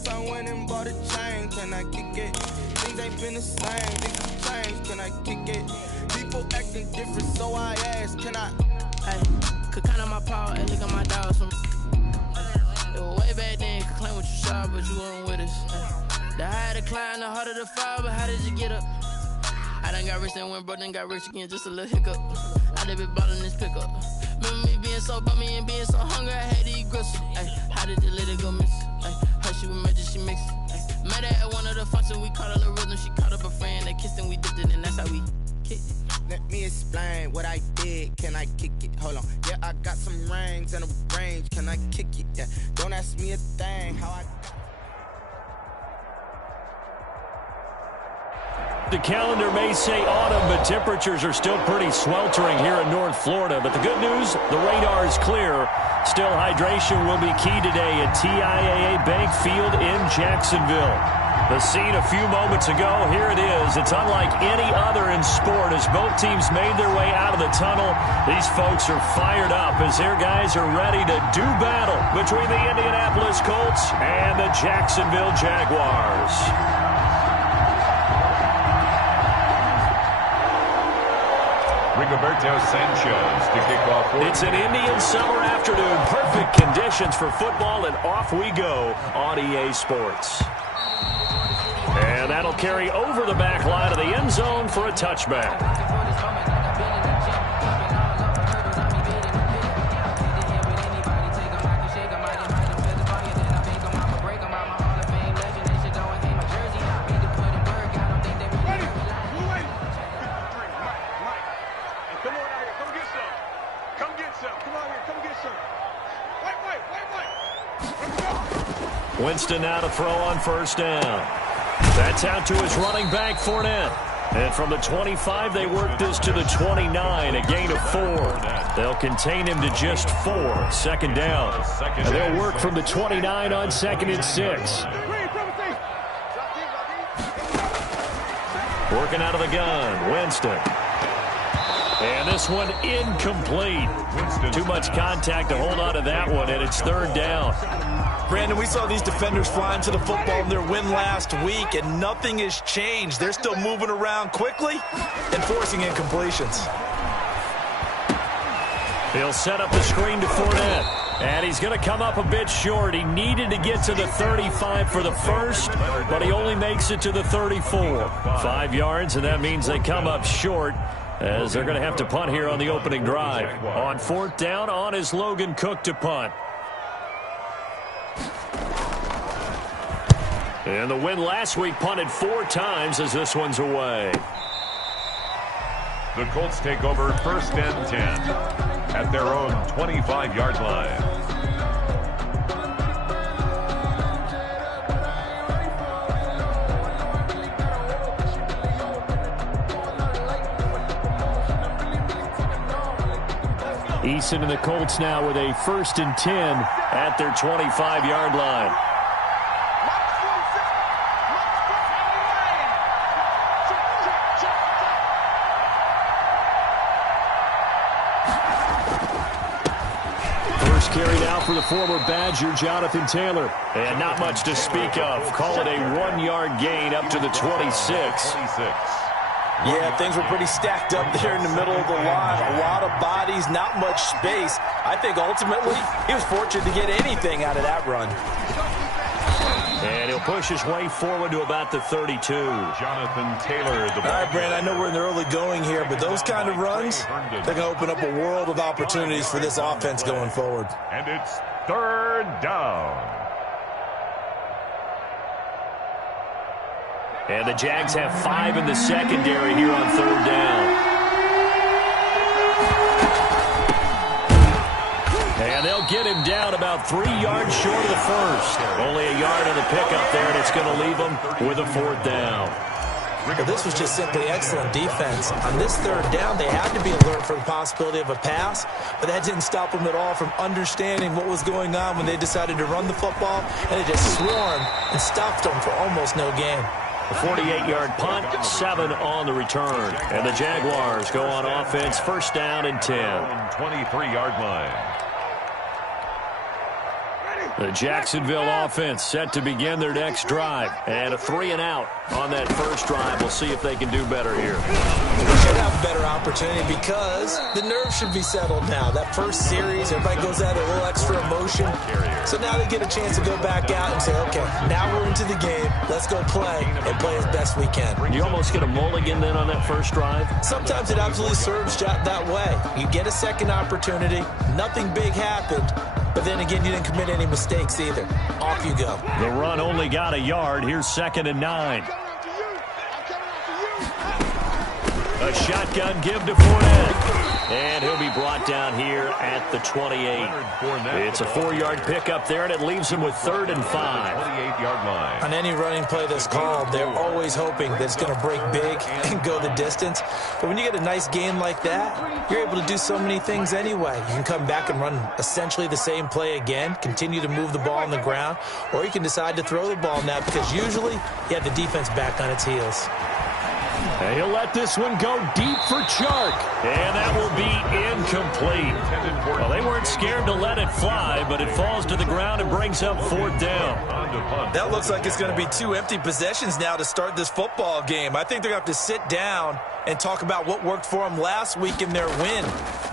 racks, I went and bought a chain. Can I kick it? Things ain't been the same. Things have changed. Can I kick it? People acting different, so I asked, can I? Hey, could count on my power and look at my dogs from. It was way back then, could claim what you saw, but you weren't with us. The higher the climb, the harder the fall, but how did you get up? I done got rich and went broke, then got rich again, just a little hiccup. I done been ballin' this pickup. Remember me being so bummy and being so hungry, I had to eat gristle. Ay, how did you let it go miss? Ay, her she was magic, she mixed. Ay, met her at one of the functions, we caught a little rhythm. She caught up a friend, they kissed and we dipped it, and that's how we kicked it. Let me explain what I did. Can I kick it? Hold on. Yeah, I got some rings and a range. Can I kick it? Yeah. Don't ask me a thing. How I. The calendar may say autumn, but temperatures are still pretty sweltering here in North Florida. But the good news, the radar is clear. Still, hydration will be key today at TIAA Bank Field in Jacksonville. The scene a few moments ago, here it is. It's unlike any other in sport as both teams made their way out of the tunnel. These folks are fired up as their guys are ready to do battle between the Indianapolis Colts and the Jacksonville Jaguars. Rigoberto Sanchez to kick off. It's an Indian summer afternoon. Perfect conditions for football, and off we go on EA Sports. And that'll carry over the back line of the end zone for a touchback. Winston now to throw on first down. That's out to his running back, Fournette. And from the 25, they work this to the 29, a gain of 4. They'll contain him to just 4, second down. And they'll work from the 29 on 2nd and 6. Working out of the gun, Winston. And this one incomplete. Too much contact to hold on to that one, and it's 3rd down. Brandon, we saw these defenders flying to the football in their win last week, and nothing has changed. They're still moving around quickly and forcing incompletions. He'll set up the screen to Fournette. And he's going to come up a bit short. He needed to get to the 35 for the first, but he only makes it to the 34. 5 yards, and that means they come up short, as they're going to have to punt here on the opening drive. On 4th down, on is Logan Cook to punt. And the win last week punted 4 times as this one's away. The Colts take over 1st and 10 at their own 25-yard line. Eason and the Colts now with a 1st and 10 at their 25-yard line. First carry now for the former Badger, Jonathan Taylor. And not much to speak of. Call it a 1-yard gain up to the 26. Yeah, things were pretty stacked up there in the middle of the line. A lot of bodies, not much space. I think ultimately he was fortunate to get anything out of that run. And he'll push his way forward to about the 32. Jonathan Taylor. All right, Brand, I know we're in the early going here, but those kind of runs, they're going to open up a world of opportunities for this offense going forward. And it's 3rd down. And the Jags have 5 in the secondary here on 3rd down. And they'll get him down about 3 yards short of the first. Only a yard on the pickup there, and it's going to leave them with a 4th down. Well, this was just simply excellent defense. On this 3rd down, they had to be alert for the possibility of a pass, but that didn't stop them at all from understanding what was going on when they decided to run the football, and it just swarmed and stopped them for almost no gain. A 48-yard punt, 7 on the return. And the Jaguars go on offense, 1st down and 10. 23-yard line. The Jacksonville offense set to begin their next drive. And a 3-and-out on that first drive. We'll see if they can do better here. They should have a better opportunity because the nerves should be settled now. That first series, everybody goes out a little extra emotion. So now they get a chance to go back out and say, okay, now we're into the game. Let's go play and play as best we can. You almost get a mulligan then on that first drive? Sometimes it absolutely serves that way. You get a second opportunity. Nothing big happened. But then again, you didn't commit any mistakes either. Off you go. The run only got a yard. Here's 2nd and 9. A shotgun give to Fournette. And he'll be brought down here at the 28. It's a 4-yard pickup there, and it leaves him with 3rd and 5. 28-yard line. On any running play that's called, they're always hoping that it's going to break big and go the distance. But when you get a nice game like that, you're able to do so many things anyway. You can come back and run essentially the same play again, continue to move the ball on the ground, or you can decide to throw the ball now because usually you have the defense back on its heels. And he'll let this one go deep for Chark. And that will be incomplete. Well, they weren't scared to let it fly, but it falls to the ground and brings up 4th down. That looks like it's going to be 2 empty possessions now to start this football game. I think they're going to have to sit down and talk about what worked for them last week in their win.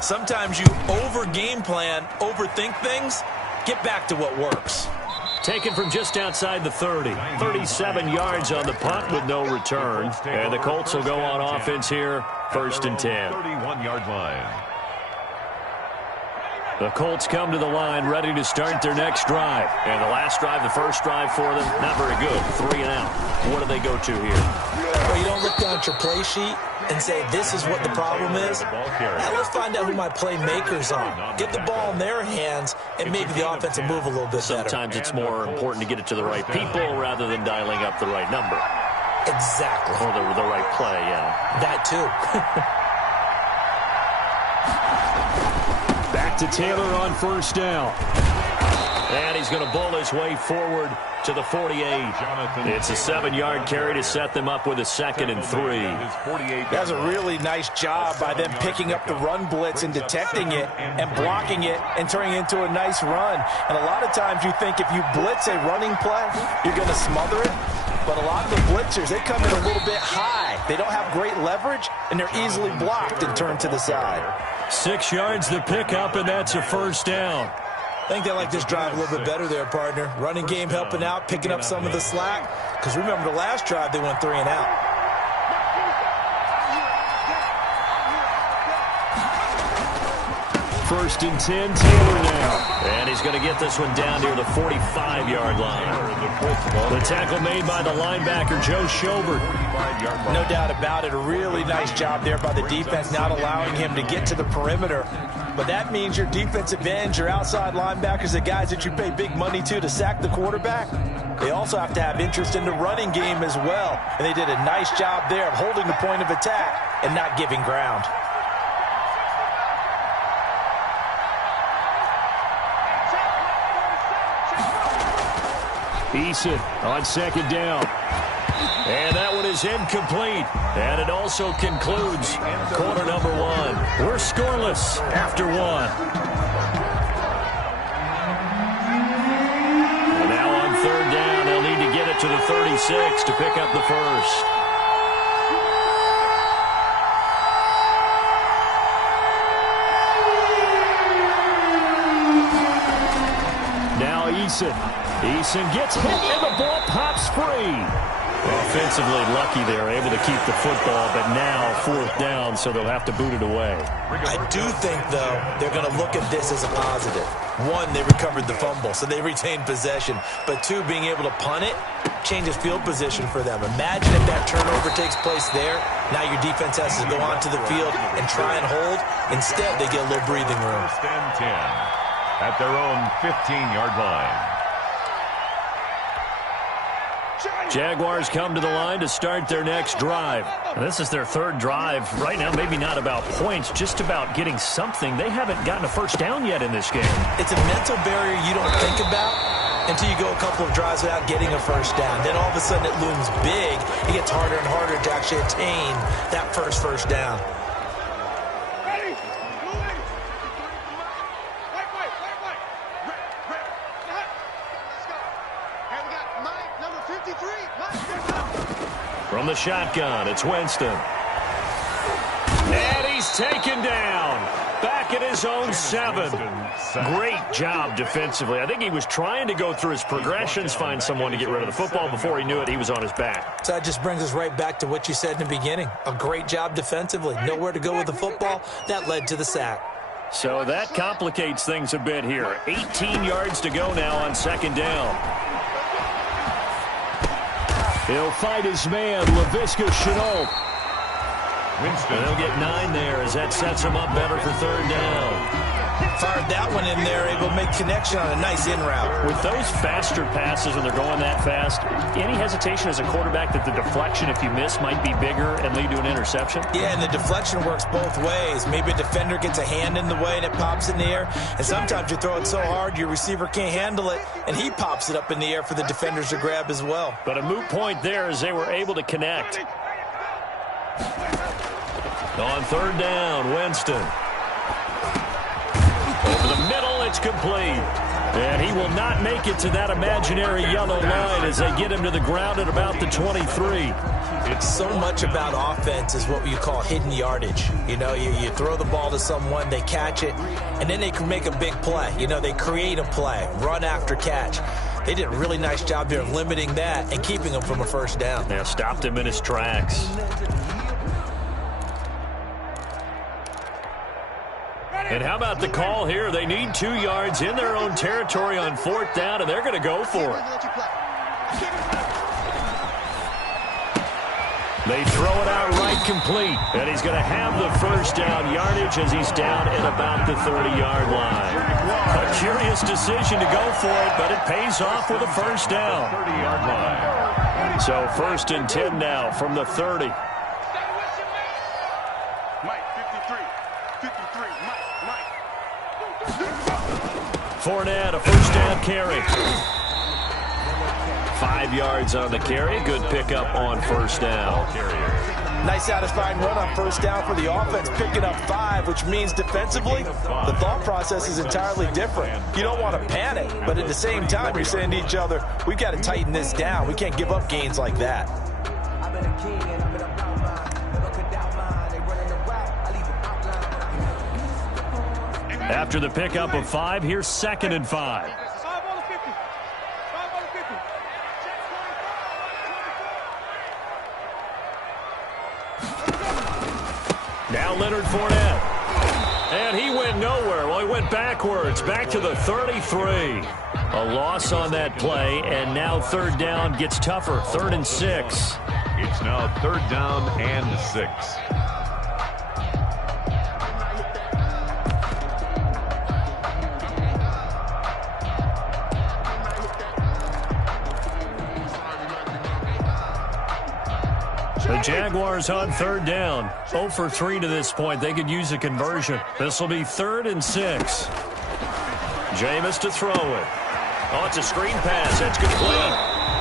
Sometimes you over-game plan, overthink things, get back to what works. Taken from just outside the 30. 37 yards on the punt with no return. And the Colts will go on offense here, 1st and 10. 31-yard line. The Colts come to the line ready to start their next drive. And the last drive, the first drive for them, not very good. 3-and-out. What do they go to here? Well, you don't look down at your play sheet and say, this is what the problem is. Now let's find out who my playmakers are. Get the ball in their hands, and maybe the offense will move a little bit better. Sometimes it's more important to get it to the right people rather than dialing up the right number. Exactly. Or the right play, yeah. That too. Back to Taylor on 1st down. And he's going to bowl his way forward to the 48. It's a 7-yard carry to set them up with a 2nd and 3. That's a really nice job by them picking up the run blitz and detecting it and blocking it and turning it into a nice run. And a lot of times you think if you blitz a running play, you're going to smother it. But a lot of the blitzers, they come in a little bit high. They don't have great leverage, and they're easily blocked and turned to the side. 6 yards the pickup, and that's a 1st down. I think they like this drive a little bit better there, partner. Running game helping out, picking up some of the slack. Because remember, the last drive, they went 3-and-out. First and 10, Taylor now. And he's going to get this one down near the 45-yard line. The tackle made by the linebacker, Joe Schobert. No doubt about it. A really nice job there by the defense, not allowing him to get to the perimeter. But that means your defensive ends, your outside linebackers, the guys that you pay big money to sack the quarterback, they also have to have interest in the running game as well. And they did a nice job there of holding the point of attack and not giving ground. Eason on 2nd down. And that one is incomplete. And it also concludes quarter number 1. We're scoreless after 1. And now on 3rd down, they'll need to get it to the 36 to pick up the first. Now Eason gets hit and the ball pops free. Offensively lucky they're able to keep the football, but now 4th down, so they'll have to boot it away. I do think, though, they're going to look at this as a positive. 1, they recovered the fumble, so they retained possession. But 2, being able to punt it changes field position for them. Imagine if that turnover takes place there. Now your defense has to go onto the field and try and hold. Instead, they get a little breathing room. 1st and 10 at their own 15-yard line. Jaguars come to the line to start their next drive. And this is their 3rd drive. Right now, maybe not about points, just about getting something. They haven't gotten a first down yet in this game. It's a mental barrier you don't think about until you go a couple of drives without getting a first down. Then all of a sudden it looms big. It gets harder and harder to actually attain that first down. From the shotgun, it's Winston. And he's taken down. Back at his own 7. Great job defensively. I think he was trying to go through his progressions, find someone to get rid of the football. Before he knew it, he was on his back. So that just brings us right back to what you said in the beginning. A great job defensively. Nowhere to go with the football. That led to the sack. So that complicates things a bit here. 18 yards to go now on second down. He'll fight his man, Laviska Shenault. Winston. They'll get 9 there as that sets him up better for third down. Fired that one in there, able to make connection on a nice in route. With those faster passes when they're going that fast, any hesitation as a quarterback that the deflection, if you miss, might be bigger and lead to an interception? Yeah, and the deflection works both ways. Maybe a defender gets a hand in the way and it pops in the air. And sometimes you throw it so hard your receiver can't handle it, and he pops it up in the air for the defenders to grab as well. But a moot point there as they were able to connect. On third down, Winston. Over the middle, it's complete. And he will not make it to that imaginary yellow line as they get him to the ground at about the 23. It's so much about offense is what you call hidden yardage. You know, you throw the ball to someone, they catch it, and then they can make a big play. You know, they create a play, run after catch. They did a really nice job there limiting that and keeping him from a first down. Now stopped him in his tracks. And how about the call here? They need 2 yards in their own territory on fourth down, and they're going to go for it. They throw it out right complete, and he's going to have the first down yardage as he's down at about the 30-yard line. A curious decision to go for it, but it pays off with a first down. 30-yard line. So first and 10 now from the 30. Fournette, a first down carry. 5 yards on the carry. Good pickup on first down. Nice satisfying run on first down for the offense, picking up 5, which means defensively, the thought process is entirely different. You don't want to panic, but at the same time, you're saying to each other, we've got to tighten this down. We can't give up gains like that. After the pickup of 5, here's second and 5. Now Leonard Fournette. And he went nowhere. Well, he went backwards, back to the 33. A loss on that play, and now third down gets tougher. 3rd and 6. It's now third down and 6. The Jaguars on third down. 0 for 3 to this point. They could use a conversion. This will be 3rd and 6. Jameis to throw it. Oh, it's a screen pass. That's complete.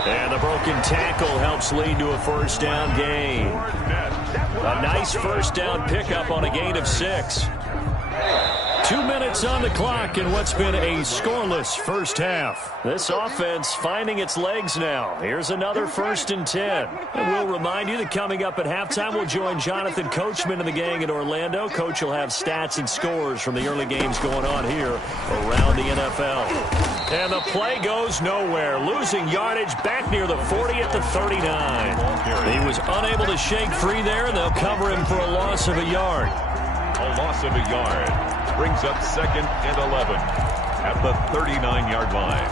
And the broken tackle helps lead to a first down gain. A nice first down pickup on a gain of 6. 2 minutes on the clock in what's been a scoreless first half. This offense finding its legs now. Here's another 1st and 10. And we'll remind you that coming up at halftime, we'll join Jonathan Coachman and the gang in Orlando. Coach will have stats and scores from the early games going on here around the NFL. And the play goes nowhere. Losing yardage back near the 40 at the 39. He was unable to shake free there, and they'll cover him for a loss of a yard. A loss of a yard brings up 2nd and 11 at the 39-yard line.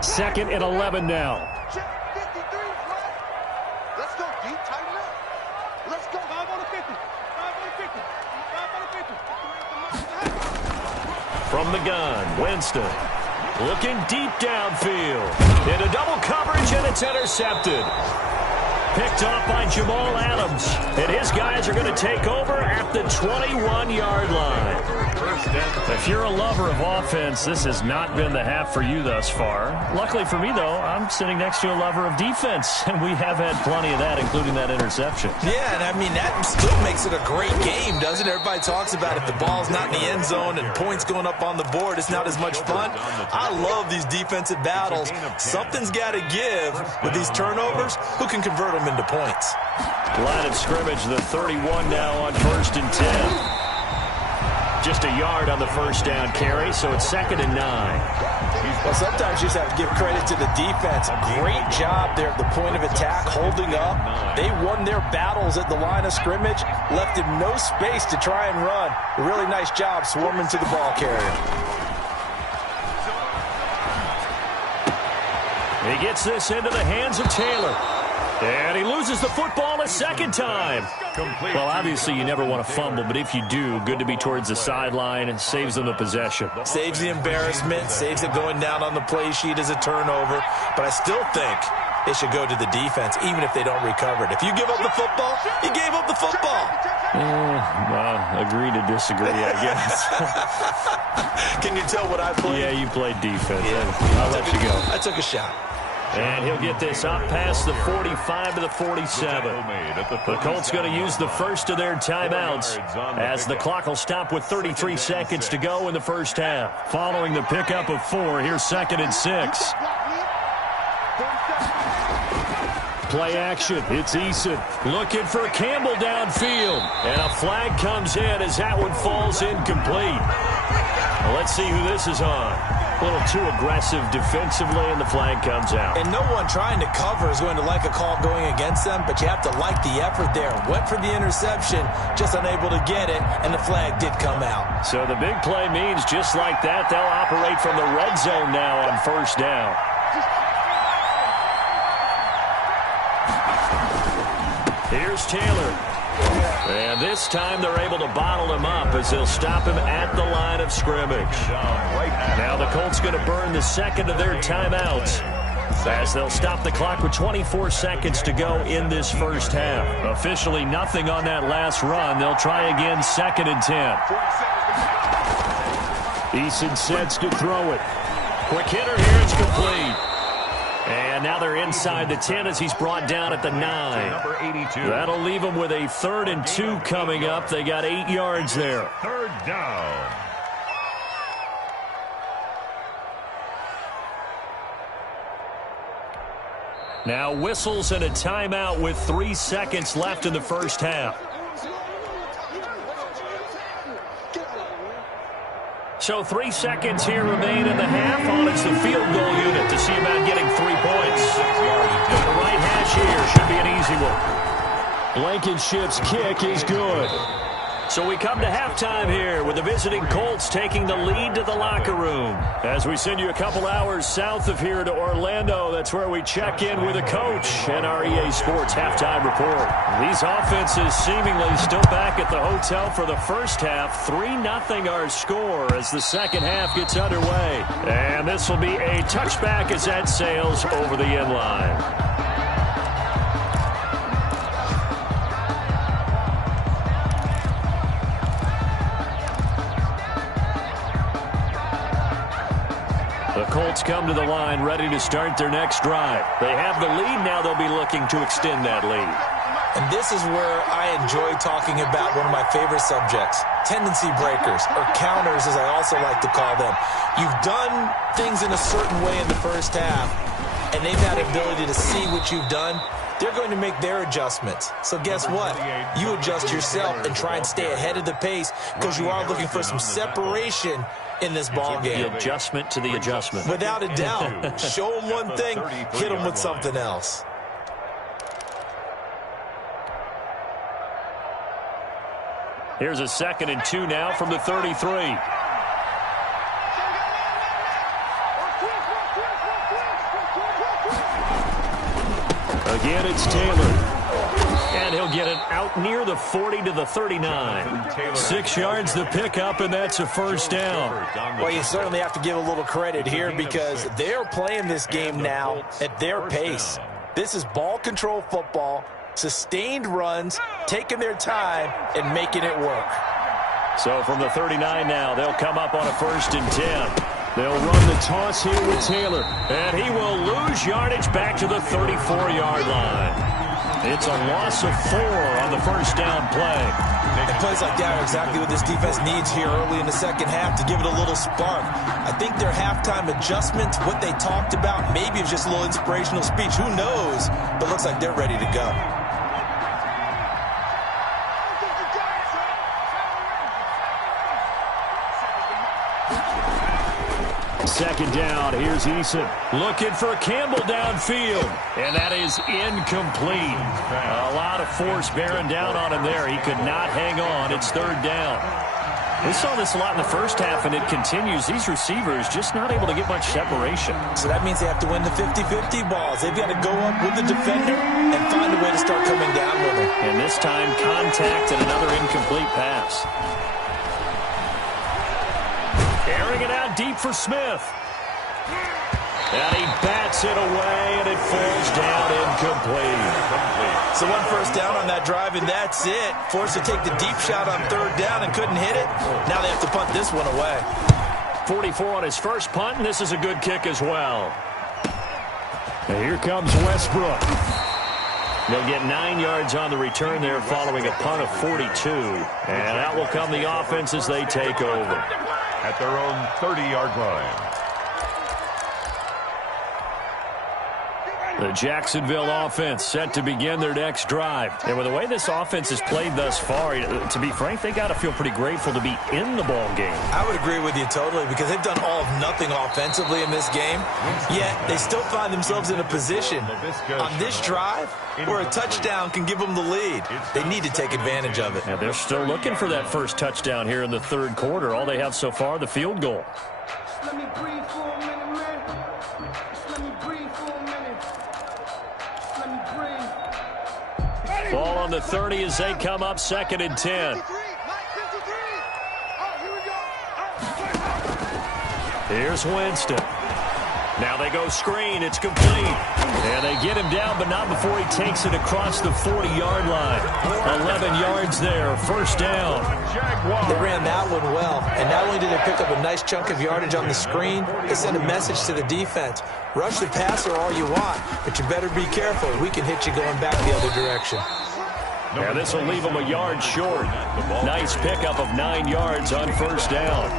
2nd and 11 now. Let's go deep, tighten up. Let's go. 5 on the 50. 5 on the 50. From the gun, Winston looking deep downfield. Into double coverage, and it's intercepted. Picked off by Jamal Adams. And his guys are going to take over at the 21-yard line. First and 10. If you're a lover of offense, this has not been the half for you thus far. Luckily for me, though, I'm sitting next to a lover of defense, and we have had plenty of that, including that interception. Yeah, and I mean, that still makes it a great game, doesn't it? Everybody talks about it. The ball's not in the end zone and points going up on the board. It's not as much fun. I love these defensive battles. Something's got to give with these turnovers. Who can convert them into points? Line of scrimmage, the 31 now on 1st and 10. Just a yard on the first down carry, so it's 2nd and 9. Well, sometimes you just have to give credit to the defense. Great job there at the point of attack, holding up. They won their battles at the line of scrimmage, left him no space to try and run. A really nice job swarming to the ball carrier. He gets this into the hands of Taylor. And he loses the football a second time. Well, obviously you never want to fumble, but if you do, good to be towards the sideline and saves them the possession. Saves the embarrassment, saves it going down on the play sheet as a turnover. But I still think it should go to the defense, even if they don't recover it. If you give up the football, you gave up the football. Well, agree to disagree, I guess. Can you tell what I played? Yeah, you played defense. Yeah. I'll let you go. I took a shot. And he'll get this up past the 45 to the 47. The Colts going to use the first of their timeouts as the clock will stop with 33 seconds to go in the first half. Following the pickup of 4, here's 2nd and 6. Play action. It's Eason looking for Campbell downfield. And a flag comes in as that one falls incomplete. Well, let's see who this is on. A little too aggressive defensively, and the flag comes out. And no one trying to cover is going to like a call going against them, but you have to like the effort there. Went for the interception, just unable to get it, and the flag did come out. So the big play means just like that, they'll operate from the red zone now on first down. Here's Taylor. And this time they're able to bottle him up as they'll stop him at the line of scrimmage. Now the Colts going to burn the second of their timeouts as they'll stop the clock with 24 seconds to go in this first half. Officially nothing on that last run. They'll try again 2nd and 10. Eason sets to throw it. Quick hitter here. It's complete. And now they're inside the 10 as he's brought down at the 9. Number 82. That'll leave them with a 3rd and 2 coming up. They got 8 yards there. 3rd down. Now whistles and a timeout with 3 seconds left in the first half. So 3 seconds here remain in the half. On it's the field goal unit to see about getting 3 points. The right hash here should be an easy one. Blankenship's kick is good. So we come to halftime here with the visiting Colts taking the lead to the locker room. As we send you a couple hours south of here to Orlando, that's where we check in with a coach and our EA Sports halftime report. These offenses seemingly still back at the hotel for the first half. 3-0 our score as the second half gets underway. And this will be a touchback as that sails over the end line. The Colts come to the line ready to start their next drive. They have the lead. Now they'll be looking to extend that lead. And this is where I enjoy talking about one of my favorite subjects, tendency breakers, or counters as I also like to call them. You've done things in a certain way in the first half, and they've had the ability to see what you've done. They're going to make their adjustments. So guess what? You adjust yourself and try and stay ahead of the pace because you are looking for some separation in this ball game. The adjustment to the adjustment. Without a doubt. Show them one thing, hit them with something else. Here's a 2nd and 2 now from the 33. Again, it's Taylor. And he'll get it out near the 40 to the 39. 6 yards the pickup, and that's a first down. Well, you certainly have to give a little credit here because they're playing this game now at their pace. This is ball control football, sustained runs, taking their time, and making it work. So from the 39 now, they'll come up on a 1st and 10. They'll run the toss here with Taylor. And he will lose yardage back to the 34-yard line. It's a loss of 4 on the 1st down play. And plays like that are exactly what this defense needs here early in the second half to give it a little spark. I think their halftime adjustments, what they talked about, maybe it was just a little inspirational speech. Who knows? But looks like they're ready to go. Second down, here's Eason. Looking for Campbell downfield. And that is incomplete. A lot of force bearing down on him there. He could not hang on. It's 3rd down. We saw this a lot in the first half, and it continues. These receivers just not able to get much separation. So that means they have to win the 50-50 balls. They've got to go up with the defender and find a way to start coming down with him. And this time, contact and another incomplete pass. Airing it out deep for Smith. And he bats it away, and it falls down incomplete. So 1 first down on that drive, and that's it. Forced to take the deep shot on 3rd down and couldn't hit it. Now they have to punt this one away. 44 on his first punt, and this is a good kick as well. And here comes Westbrook. They'll get 9 yards on the return there following a punt of 42. And out will come the offense as they take over. At their own 30-yard line. The Jacksonville offense set to begin their next drive. And with the way this offense has played thus far, to be frank, they got to feel pretty grateful to be in the ball game. I would agree with you totally because they've done all of nothing offensively in this game, yet they still find themselves in a position on this drive where a touchdown can give them the lead. They need to take advantage of it. And they're still looking for that first touchdown here in the 3rd quarter. All they have so far, the field goal. Just let me breathe for a minute, man. Just let me breathe for a minute. Just let me breathe. Ball on the 30 as they come up 2nd and 10. Here's Winston. Now they go screen. It's complete. And they get him down, but not before he takes it across the 40-yard line. 11 yards there. 1st down. They ran that one well. And not only did they pick up a nice chunk of yardage on the screen, they sent a message to the defense. Rush the passer all you want, but you better be careful. We can hit you going back the other direction. Yeah, this will leave them a yard short. Nice pickup of 9 yards on 1st down.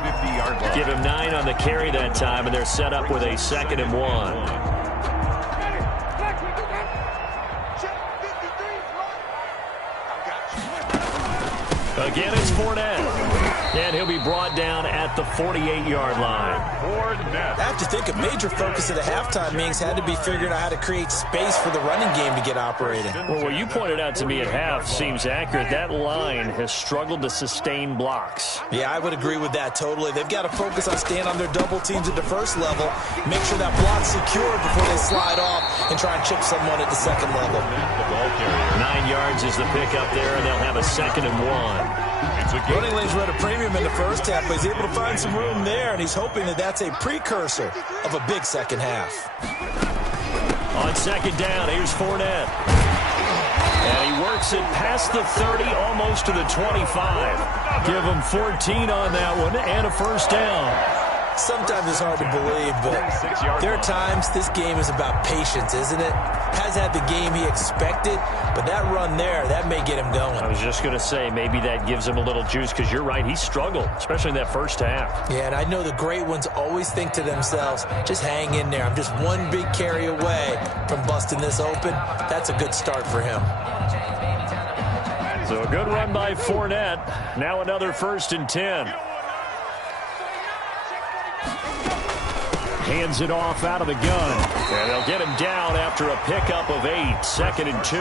Give him 9 on the carry that time, and they're set up with a 2nd and 1. Again, it's Fournette. And he'll be brought down at the 48-yard line. I have to think a major focus of the halftime meetings had to be figuring out how to create space for the running game to get operating. Well, what you pointed out to me at half seems accurate. That line has struggled to sustain blocks. Yeah, I would agree with that totally. They've got to focus on staying on their double teams at the 1st level, make sure that block's secured before they slide off and try and chip someone at the 2nd level. 9 yards is the pickup there, and they'll have a 2nd and 1. Running lanes were at a premium in the first half, but he's able to find some room there, and he's hoping that that's a precursor of a big second half. On 2nd down, here's Fournette. And he works it past the 30, almost to the 25. Give him 14 on that one, and a 1st down. Sometimes it's hard to believe, but there are times this game is about patience, isn't it? Has had the game he expected, but that run there, that may get him going. I was just going to say, maybe that gives him a little juice, because you're right, he struggled, especially in that 1st half. Yeah, and I know the great ones always think to themselves, just hang in there. I'm just one big carry away from busting this open. That's a good start for him. So a good run by Fournette. Now another 1st and 10. Hands it off out of the gun. And they'll get him down after a pickup of 8. 2nd and 2.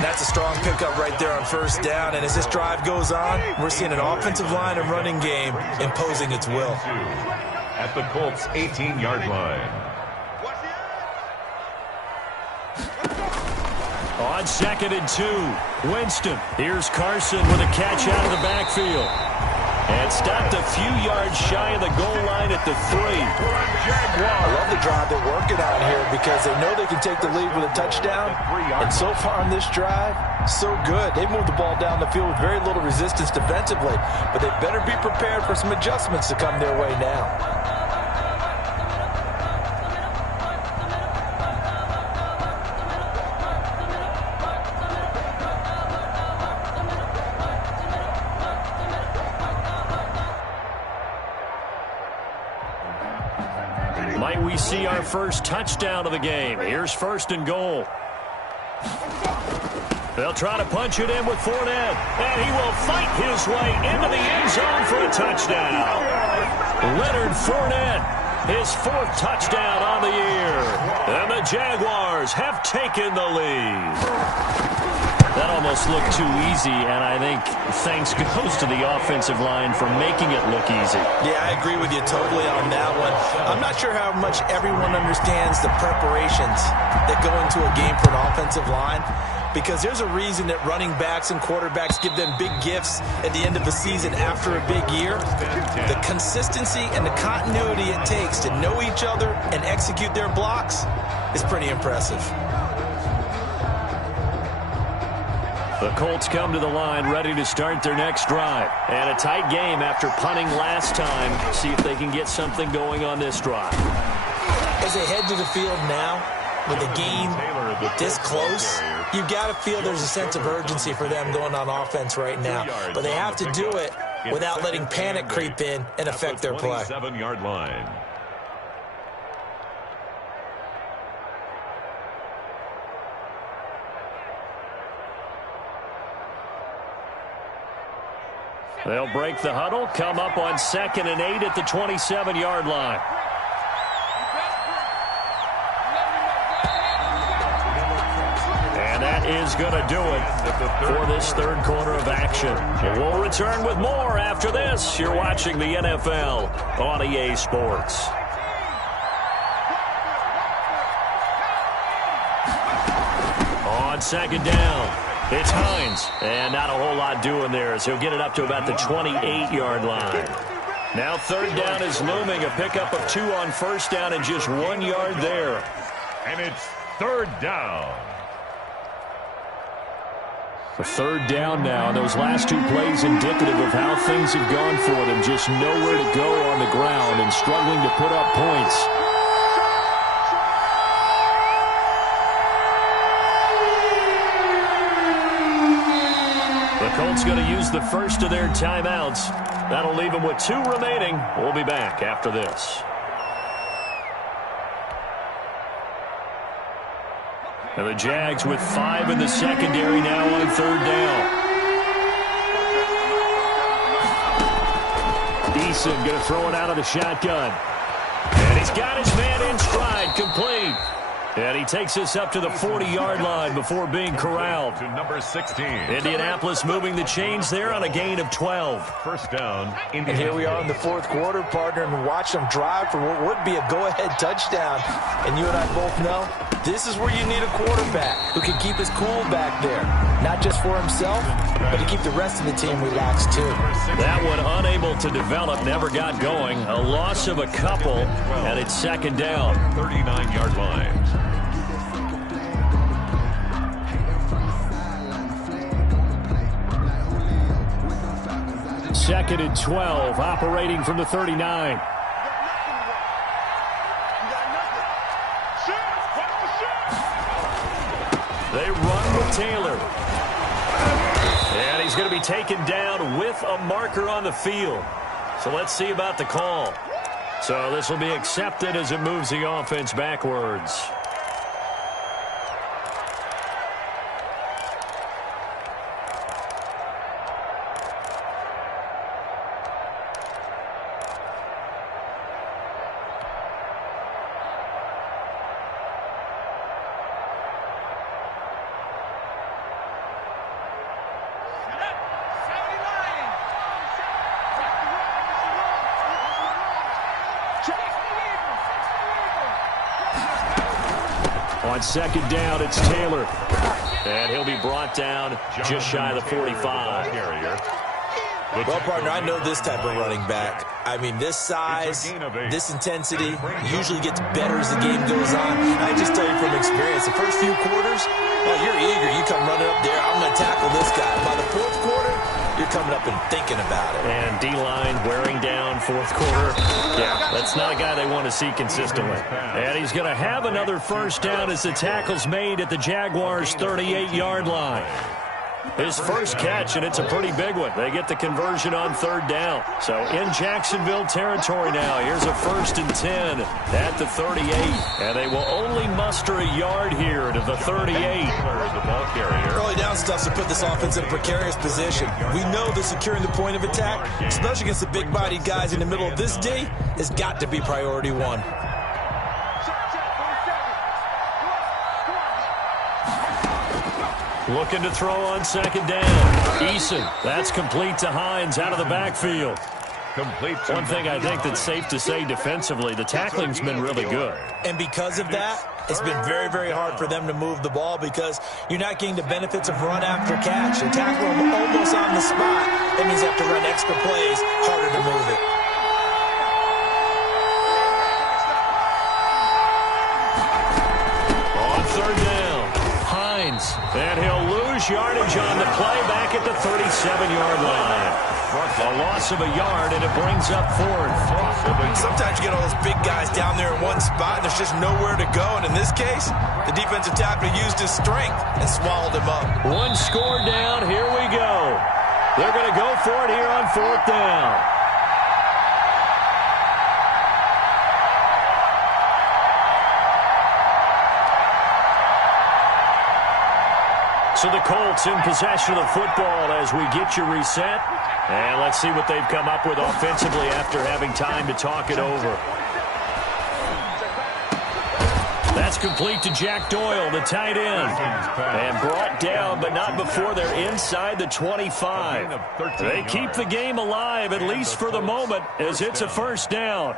That's a strong pickup right there on 1st down. And as this drive goes on, we're seeing an offensive line and running game imposing its will. At the Colts' 18-yard line. On 2nd and 2, Winston. Here's Carson with a catch out of the backfield. And stopped a few yards shy of the goal line at the 3. I love the drive they're working on here because they know they can take the lead with a touchdown. And so far on this drive, so good. They moved the ball down the field with very little resistance defensively, but they better be prepared for some adjustments to come their way now. Might we see our first touchdown of the game? Here's 1st and goal. They'll try to punch it in with Fournette, and he will fight his way into the end zone for a touchdown. Leonard Fournette, his 4th touchdown on the year. And the Jaguars have taken the lead. That almost looked too easy, and I think thanks goes to the offensive line for making it look easy. Yeah, I agree with you totally on that one. I'm not sure how much everyone understands the preparations that go into a game for an offensive line, because there's a reason that running backs and quarterbacks give them big gifts at the end of the season after a big year. The consistency and the continuity it takes to know each other and execute their blocks is pretty impressive. The Colts come to the line ready to start their next drive. And a tight game after punting last time. See if they can get something going on this drive. As they head to the field now, with the game this close, you've got to feel there's a sense of urgency for them going on offense right now. But they have to do it without letting panic creep in and affect their play. 27-yard line. They'll break the huddle, come up on 2nd and 8 at the 27-yard line. And that is going to do it for this 3rd quarter of action. We'll return with more after this. You're watching the NFL on EA Sports. On 2nd down. It's Hines, and not a whole lot doing there, so he'll get it up to about the 28-yard line. Now 3rd down is looming, a pickup of 2 on 1st down and just 1 yard there. And it's 3rd down. A 3rd down now, and those last 2 plays indicative of how things have gone for them. Just nowhere to go on the ground and struggling to put up points. Colts going to use the first of their timeouts. That'll leave them with 2 remaining. We'll be back after this. And the Jags with 5 in the secondary now on 3rd down. Eason going to throw it out of the shotgun. And he's got his man in stride, complete. And he takes us up to the 40-yard line before being corralled. To number 16. Indianapolis moving the chains there on a gain of 12. 1st down. And here we are in the 4th quarter, partner, and watch them drive for what would be a go-ahead touchdown. And you and I both know this is where you need a quarterback who can keep his cool back there. Not just for himself, but to keep the rest of the team relaxed, too. That one unable to develop, never got going. A loss of a couple, and it's 2nd down. 39-yard line. 2nd and 12, operating from the 39. They run with Taylor. And he's going to be taken down with a marker on the field. So let's see about the call. So this will be accepted as it moves the offense backwards. On 2nd down, it's Taylor. And he'll be brought down just shy of the 45. Well, partner, I know this type of running back. I mean, this size, this intensity usually gets better as the game goes on. I just tell you from experience, the first few quarters, oh, you're eager. You come running up there, I'm going to tackle this guy. By the fourth quarter, you're coming up and thinking about it. And D-line wearing down fourth quarter. Yeah, that's not a guy they want to see consistently. And he's going to have another first down as the tackle's made at the Jaguars' 38-yard line. His first catch, and it's a pretty big one. They get the conversion on third down. So in Jacksonville territory now. Here's a 1st and 10 at the 38. And they will only muster a yard here to the 38. Early down stuff to put this offense in a precarious position. We know that securing the point of attack, especially against the big-bodied guys in the middle of this D, has got to be priority one. Looking to throw on second down. Eason, that's complete to Hines out of the backfield. One thing I think that's safe to say defensively, the tackling's been really good. And because of that, it's been very, very hard for them to move the ball because you're not getting the benefits of run after catch. They tackle them almost on the spot. That means they have to run extra plays, harder to move it. On third down, Hines, and he'll lose yardage on the play back at the 37-yard line. A loss of a yard, and it brings up fourth. Sometimes you get all those big guys down there in one spot, and there's just nowhere to go. And in this case, the defensive tackle used his strength and swallowed him up. One score down. Here we go. They're going to go for it here on fourth down. So the Colts in possession of the football as we get you reset. And let's see what they've come up with offensively after having time to talk it over. That's complete to Jack Doyle, the tight end. And brought down, but not before they're inside the 25. They keep the game alive, at least for the moment, as it's a first down.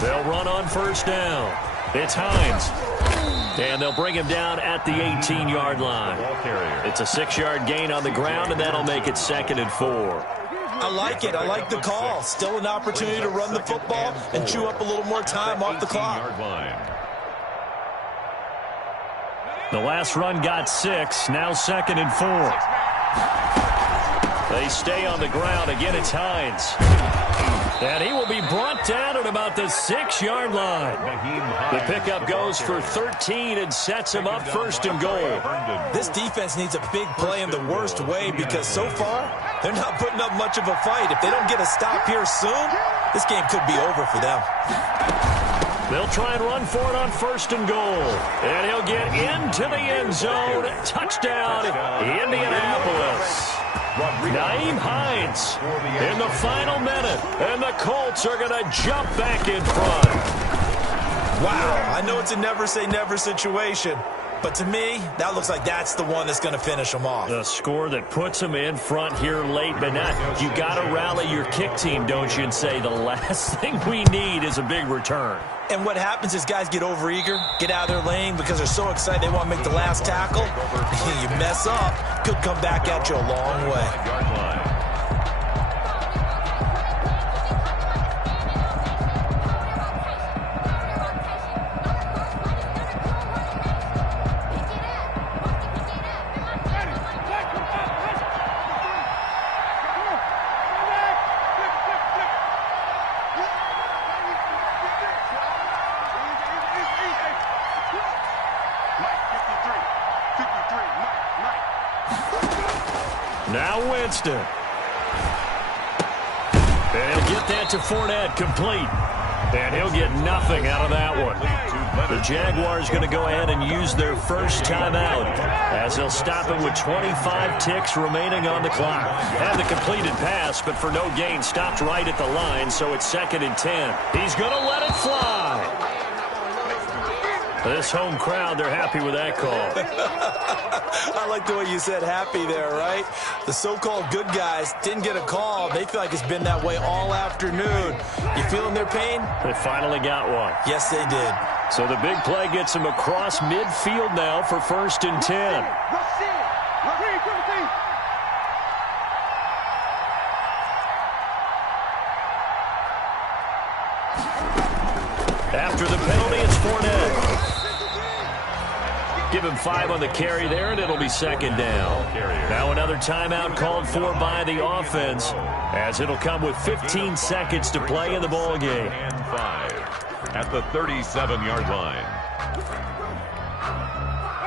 They'll run on first down. It's Hines. And they'll bring him down at the 18-yard line. It's a 6-yard gain on the ground, and that'll make it 2nd and 4. I like it. I like the call. Still an opportunity to run the football and chew up a little more time off the clock. The last run got 6. Now 2nd and 4. They stay on the ground. Again, it's Hines. And he will be brought down at about the 6-yard line. The pickup goes for 13 and sets him up 1st and goal. This defense needs a big play in the worst way because so far, they're not putting up much of a fight. If they don't get a stop here soon, this game could be over for them. They'll try and run for it on 1st and goal. And he'll get into the end zone. Touchdown, Indianapolis. Nyheim Hines in the final minute, and the Colts are going to jump back in front. Wow, I know it's a never-say-never situation, but to me, that looks like that's the one that's going to finish them off. The score that puts them in front here late, but not. You got to rally your kick team, don't you, and say the last thing we need is a big return. And what happens is guys get overeager, get out of their lane because they're so excited they want to make the last tackle. You mess up, could come back at you a long way. Now Winston. And he'll get that to Fournette, complete. And he'll get nothing out of that one. The Jaguars going to go ahead and use their first timeout as they'll stop it with 25 ticks remaining on the clock. Had the completed pass, but for no gain, stopped right at the line, so it's 2nd and 10. He's going to let it fly. This home crowd, they're happy with that call. I like the way you said happy there, right? The so-called good guys didn't get a call. They feel like it's been that way all afternoon. You feeling their pain? They finally got one. Yes, they did. So the big play gets them across midfield now for 1st and 10. After the penalty, it's Fournette. Give him 5 on the carry there, and it'll be 2nd down. Now another timeout called for by the offense, as it'll come with 15 seconds to play in the ball game. And 5 at the 37-yard line.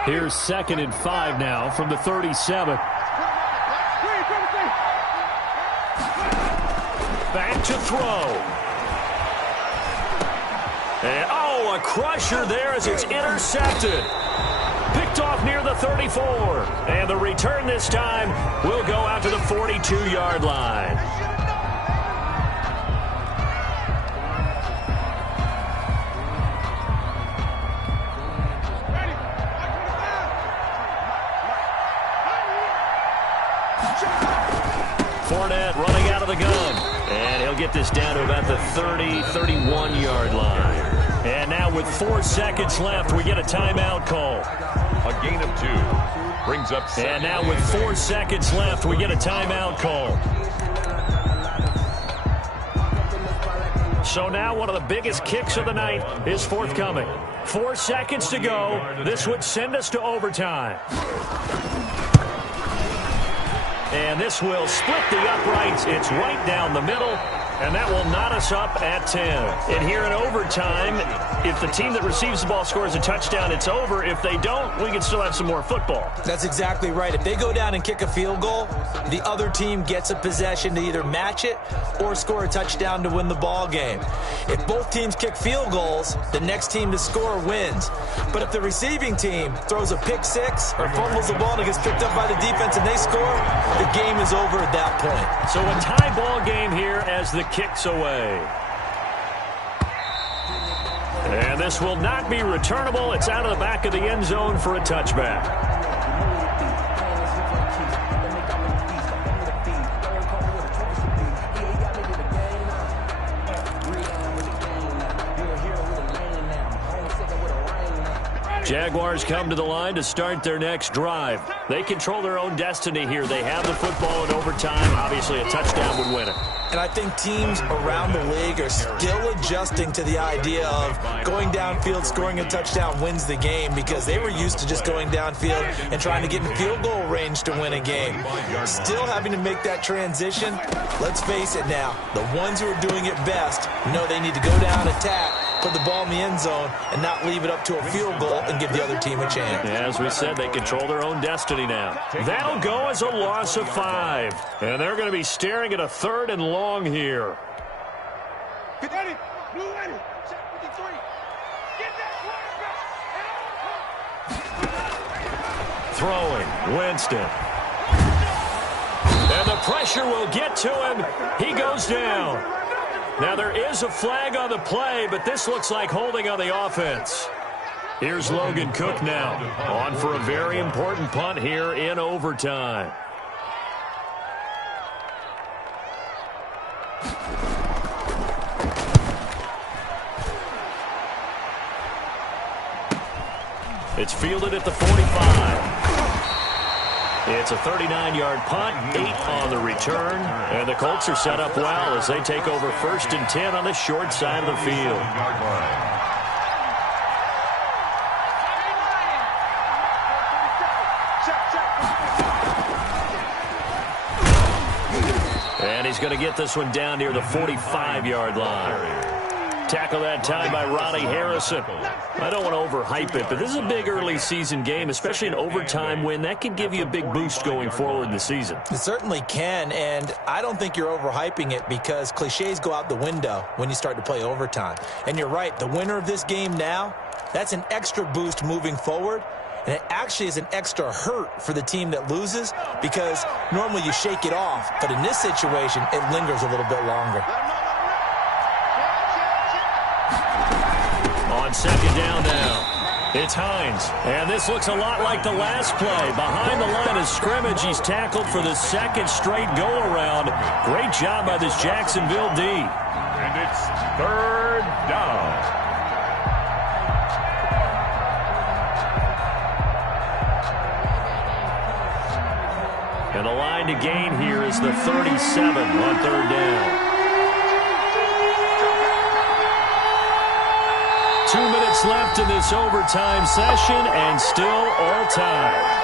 Here's 2nd and 5 now from the 37. Back to throw. And, a crusher there as it's intercepted. Picked off near the 34. And the return this time will go out to the 42-yard line. Fournette running out of the gun. And he'll get this down to about the 31-yard line. And now with 4 seconds left, we get a timeout call. A gain of 2 brings up 7. And now with 4 seconds left, we get a timeout call. So now one of the biggest kicks of the night is forthcoming. 4 seconds to go. This would send us to overtime. And this will split the uprights. It's right down the middle. And that will knot us up at 10. And here in overtime, if the team that receives the ball scores a touchdown, it's over. If they don't, we can still have some more football. That's exactly right. If they go down and kick a field goal, the other team gets a possession to either match it or score a touchdown to win the ball game. If both teams kick field goals, the next team to score wins. But if the receiving team throws a pick six or fumbles the ball and it gets picked up by the defense and they score, the game is over at that point. So a tie ball game here as the kicks away. And this will not be returnable. It's out of the back of the end zone for a touchback. Jaguars come to the line to start their next drive. They control their own destiny here. They have the football in overtime. Obviously, a touchdown would win it. And I think teams around the league are still adjusting to the idea of going downfield, scoring a touchdown wins the game, because they were used to just going downfield and trying to get in field goal range to win a game. Still having to make that transition. Let's face it now, the ones who are doing it best know they need to go down, attack, put the ball in the end zone, and not leave it up to a field goal and give the other team a chance. As we said, they control their own destiny now. That'll go as a loss of 5. And they're going to be staring at a 3rd and long here. Throwing, Winston. And the pressure will get to him. He goes down. Now there is a flag on the play, but this looks like holding on the offense. Here's Logan Cook now, on for a very important punt here in overtime. It's fielded at the 45. It's a 39-yard punt, 8 on the return, and the Colts are set up well as they take over 1st and 10 on the short side of the field. And he's going to get this one down near the 45-yard line. Tackle that time by Ronnie Harrison. I don't want to overhype it, but this is a big early season game, especially an overtime win. That can give you a big boost going forward in the season. It certainly can, and I don't think you're overhyping it because cliches go out the window when you start to play overtime. And you're right, the winner of this game now, that's an extra boost moving forward. And it actually is an extra hurt for the team that loses because normally you shake it off. But in this situation, it lingers a little bit longer. On 2nd down now. It's Hines, and this looks a lot like the last play. Behind the line of scrimmage, he's tackled for the second straight go-around. Great job by this Jacksonville D. And it's third down. And the line to gain here is the 37 on third down. 2 minutes left in this overtime session, and still all time.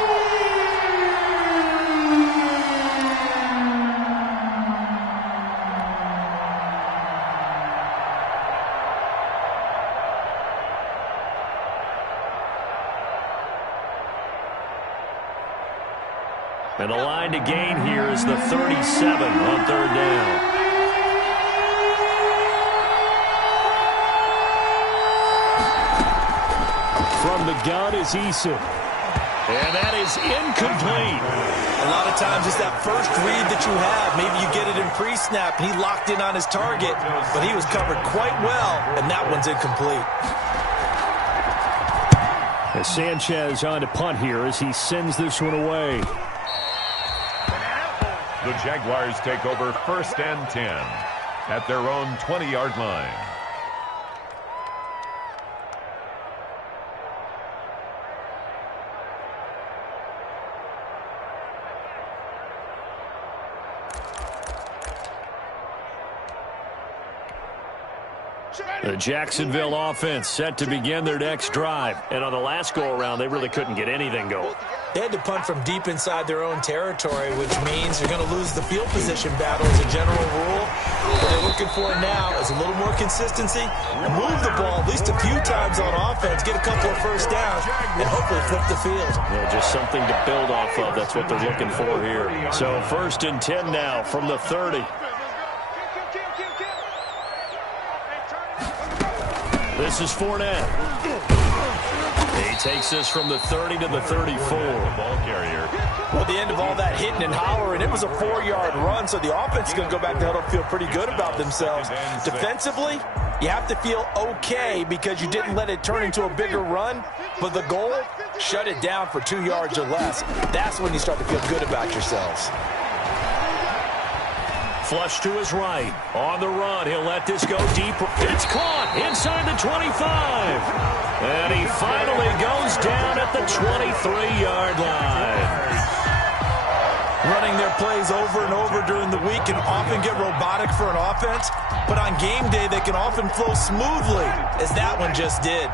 And the line to gain here is the 37 on third down. From the gun is Eason. And that is incomplete. A lot of times it's that first read that you have. Maybe you get it in pre-snap, and he locked in on his target, but he was covered quite well, and that one's incomplete. As Sanchez on to punt here as he sends this one away. The Jaguars take over 1st and 10 at their own 20-yard line. The Jacksonville offense set to begin their next drive. And on the last go-around, they really couldn't get anything going. They had to punt from deep inside their own territory, which means you're going to lose the field position battle as a general rule. What they're looking for now is a little more consistency, and move the ball at least a few times on offense, get a couple of first downs, and hopefully flip the field. Yeah, just something to build off of. That's what they're looking for here. So 1st and 10 now from the 30. This is Fournette. He takes this from the 30 to the 34. Ball carrier. Well, at the end of all that hitting and hollering, it was a 4-yard run, so the offense is going to go back to huddle, feel pretty good about themselves. Defensively, you have to feel okay because you didn't let it turn into a bigger run, but the goal, shut it down for 2 yards or less. That's when you start to feel good about yourselves. Flush to his right. On the run. He'll let this go deep. It's caught inside the 25. And he finally goes down at the 23-yard line. Running their plays over and over during the week can often get robotic for an offense, but on game day they can often flow smoothly, as that one just did.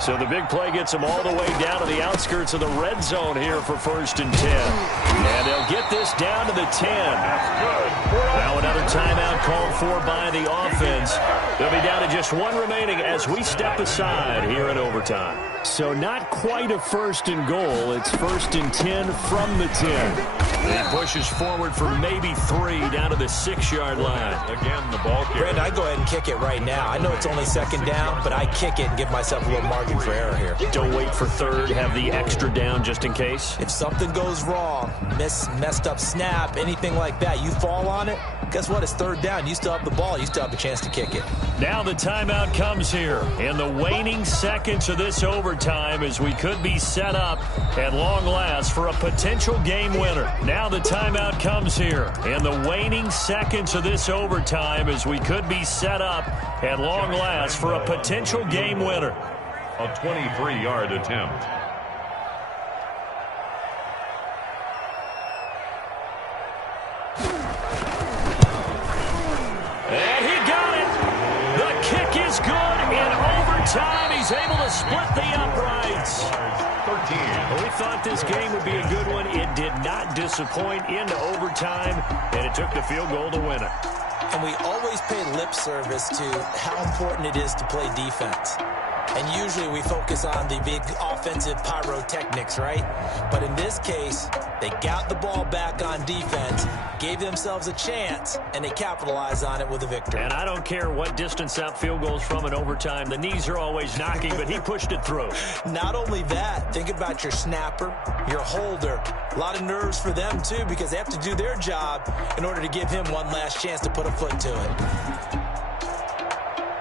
So the big play gets them all the way down to the outskirts of the red zone here for 1st and 10. And they'll get this down to the 10. Now another timeout called for by the offense. They'll be down to just one remaining as we step aside here in overtime. So not quite a 1st and goal. It's 1st and 10 from the 10. He pushes forward for maybe 3 down to the 6-yard line. Again, the ball carrier. Brandon, I'd go ahead and kick it right now. I know it's only 2nd down, but I kick it and give myself a little margin for error here. Don't wait for 3rd. Have the extra down just in case. If something goes wrong, messed up snap, anything like that, you fall on it, guess what? It's 3rd down. You still have the ball. You still have a chance to kick it. Now the timeout comes here. In the waning seconds of this overtime as we could be set up at long last for a potential game winner. Now the timeout comes here. In the waning seconds of this overtime as we could be set up at long last for a potential game winner. A 23-yard attempt. And he got it. The kick is good in overtime. He's able to split the uprights. 13. We thought this game would be a good one. It did not disappoint into overtime, and it took the field goal to win it. And we always pay lip service to how important it is to play defense. And usually we focus on the big offensive pyrotechnics, right? But in this case, they got the ball back on defense, gave themselves a chance, and they capitalized on it with a victory. And I don't care what distance out field goals from in overtime. The knees are always knocking, but he pushed it through. Not only that, think about your snapper, your holder. A lot of nerves for them, too, because they have to do their job in order to give him one last chance to put a foot to it.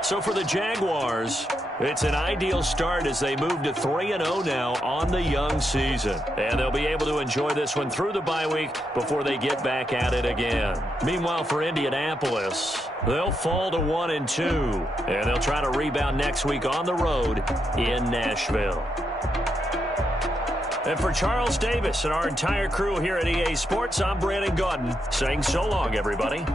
So for the Jaguars, it's an ideal start as they move to 3-0 now on the young season. And they'll be able to enjoy this one through the bye week before they get back at it again. Meanwhile, for Indianapolis, they'll fall to 1-2. And they'll try to rebound next week on the road in Nashville. And for Charles Davis and our entire crew here at EA Sports, I'm Brandon Gaudin saying so long, everybody.